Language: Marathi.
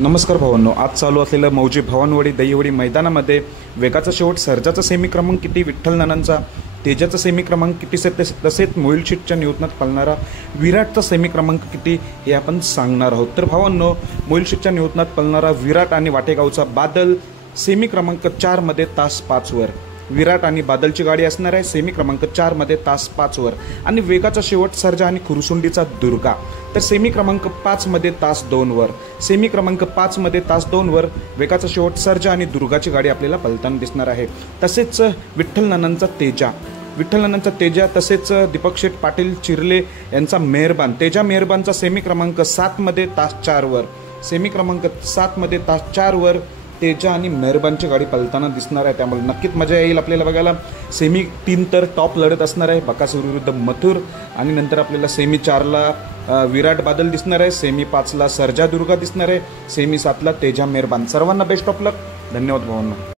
नमस्कार भावांनो, आज चालू असलेलं मौजे भवानवाडी दहिवडी मैदानामध्ये वेगाचा शेवट सर्जाचा सेमी क्रमांक किती, विठ्ठल नानांचा तेजाचा सेमी क्रमांक किती, तसेच मोईलशीटच्या नियोजनात पळणारा विराटचा सेमी क्रमांक किती हे आपण सांगणार आहोत। तर भावांनो, मोईलशीटच्या नियोजनात पळणारा विराट आणि वाटेगावचा बादल सेमी क्रमांक 4 मध्ये तास 5 वर। विराट आणि बादलची गाडी असणार आहे सेमी क्रमांक 4 मध्ये तास 5 वर। आणि वेगाचा शेवट सर्जा आणि खुरसुंडीचा दुर्गा तर सेमी क्रमांक 5 मध्ये तास 2 वर। सेमी क्रमांक 5 मध्ये तास 2 वर वेगाचा शेवट सर्जा आणि दुर्गाची गाडी आपल्याला पळताना दिसणार आहे। तसेच विठ्ठल नानांचा तेजा तसेच दीपक शेठ पाटील चिरले यांचा मेहरबान तेजा मेहरबानचा सेमी क्रमांक 7 मध्ये तास 4 वर। सेमी क्रमांक 7 मध्ये तास 4 वर तेजा आणि मेहरबानची गाडी पळताना दिसणार आहे, त्यामुळे नक्कीच मजा येईल आपल्याला बघायला। सेमी 3 तर टॉप लढत असणार आहे, बकासूर विरुद्ध मथुर, आणि नंतर आपल्याला सेमी 4ला विराट बादल दिसणार आहे, सेमी 5ला सर्जा दुर्गा दिसणार आहे, सेमी 7ला तेजा मेहरबान। सर्वांना बेस्ट ऑफ लक। धन्यवाद भावांनो।